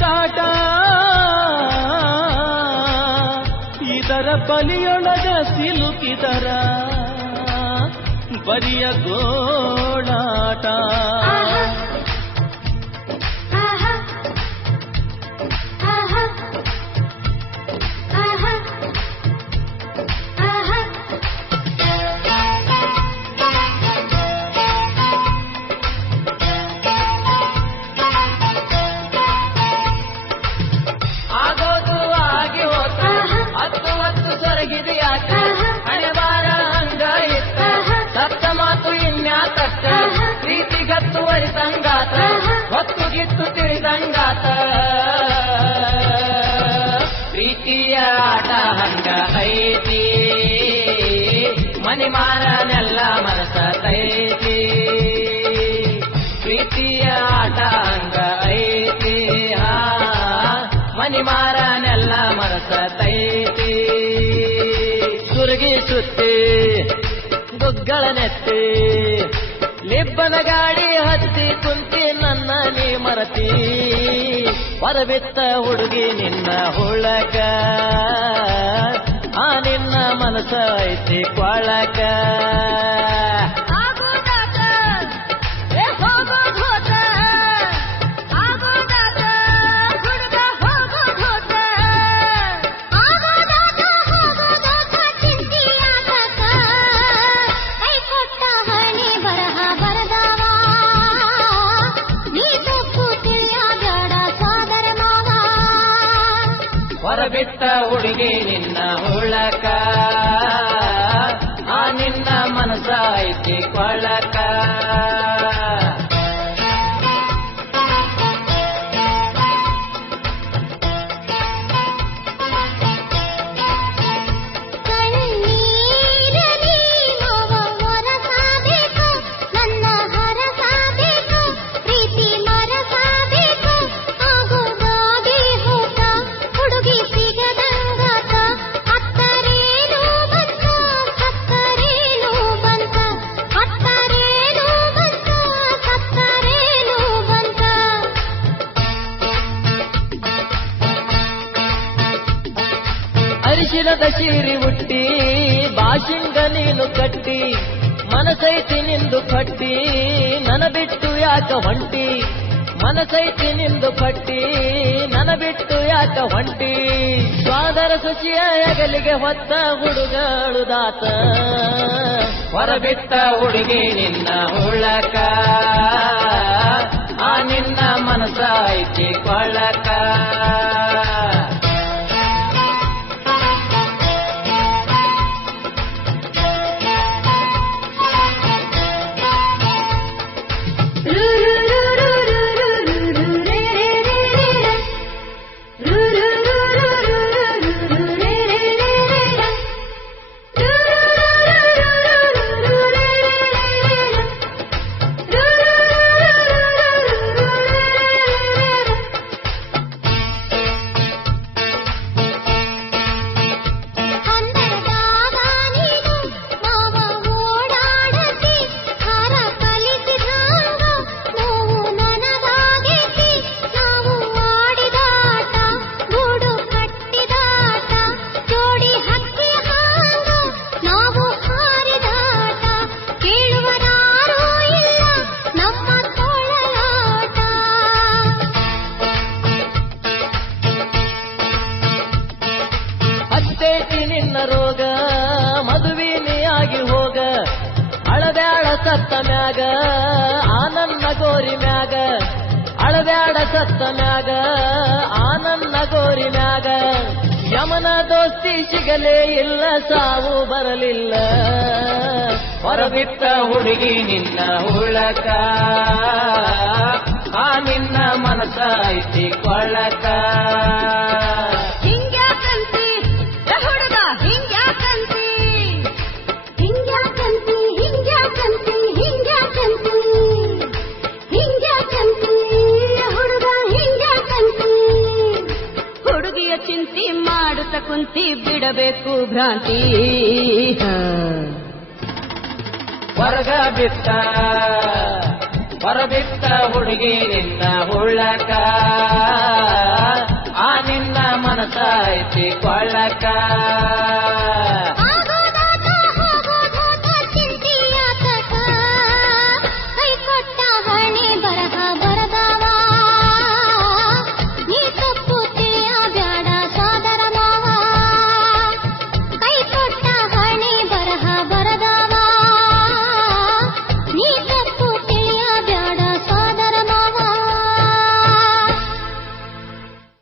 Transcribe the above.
ಕಾಟ ಇದರ ಬಲಿಯೊಳಗ ಸಿಲುಕಿದರ ಬರಿಯ ಗೋಳಾಟ ಸಂಗಾತ ಹೊತ್ತು ಗಿತ್ತು ತಿಳಿದಂಗಾತ ಪ್ರೀತಿಯ ಆಟ ಹಂಗ ಐತಿ ಮನಿಮಾರನೆಲ್ಲ ಮನಸತೈತಿ ಪ್ರೀತಿಯ ಆಟ ಹಂಗ ಐತಿ ಮನಿಮಾರನೆಲ್ಲ ಮನಸತೈತಿ ಸುರುಗಿ ಸುತ್ತಿ ಗುಗ್ಗಳ ನೆತ್ತಿ ಲಿಬ್ಬನ ಗಾಡಿ ಹತ್ತಿ ಕುಂತಿ ನನ್ನ ನೀ ಮರತಿ ಹೊರಬಿತ್ತ ಹುಡುಗಿ ನಿನ್ನ ಹುಳಕ ನಿನ್ನ ಮನಸ ಐತಿ ಕೊಳಕ ಹೊರಬಿಟ್ಟ ಹುಡುಗಿ ನಿನ್ನ ಹುಳಕ ನಿನ್ನ ಮನಸ ಐತಿ ಕೊಳಕ ಅರಿಶಿನದ ಸೀರಿ ಹುಟ್ಟಿ ಬಾಶಿಂಗ ನೀನು ಕಟ್ಟಿ ಮನಸೈತಿ ನಿಂದು ಕಟ್ಟಿ ನನ ಬಿಟ್ಟು ಯಾಕ ಹೊಂಟಿ ಮನಸೈತಿ ನಿಂದು ಕಟ್ಟಿ ನನ ಬಿಟ್ಟು ಯಾಕ ಹೊಂಟಿ ಸ್ವಾದರ ಸುಚಿಯ ಹೆಗಲಿಗೆ ಹೊತ್ತ ಹುಡುಗಾಳುದಾತ ಹೊರಬಿಟ್ಟ ಹುಡುಗಿ ನಿನ್ನ ಹುಳಕ ನಿನ್ನ ಮನಸ ಐತಿ ಕೊಳಕ ನಿನ್ನ ರೋಗ ಮದುವಿನಿಯಾಗಿ ಹೋಗ ಅಳಬ್ಯಾಡ ಸತ್ತ ಮ್ಯಾಗ ಆನನ್ನ ಗೋರಿ ಮ್ಯಾಗ ಅಳಬ್ಯಾಡ ಸತ್ತ ಮ್ಯಾಗ ಆನನ್ನ ಗೋರಿ ಮ್ಯಾಗ ಯಮನ ದೋಸ್ತಿ ಸಿಗಲೇ ಇಲ್ಲ ಸಾವು ಬರಲಿಲ್ಲ ಹೊರಬಿಟ್ಟ ಹುಡುಗಿ ನಿನ್ನ ಹುಳಕ ನಿನ್ನ ಮನಸ ಐತಿ ಕೊಳಕ ಚಿಂತಿ ಮಾಡುತ್ತ ಕುಂತಿ ಬಿಡಬೇಕು ಭ್ರಾಂತಿ ಹೊರಗ ಬಿಟ್ಟ ಹೊರಬಿಟ್ಟ ಹುಡುಗಿ ನಿನ್ನ ಉಳ್ಳಕ ಆ ನಿನ್ನ ಮನಸ ಐತಿ ಕೊಳ್ಳಕ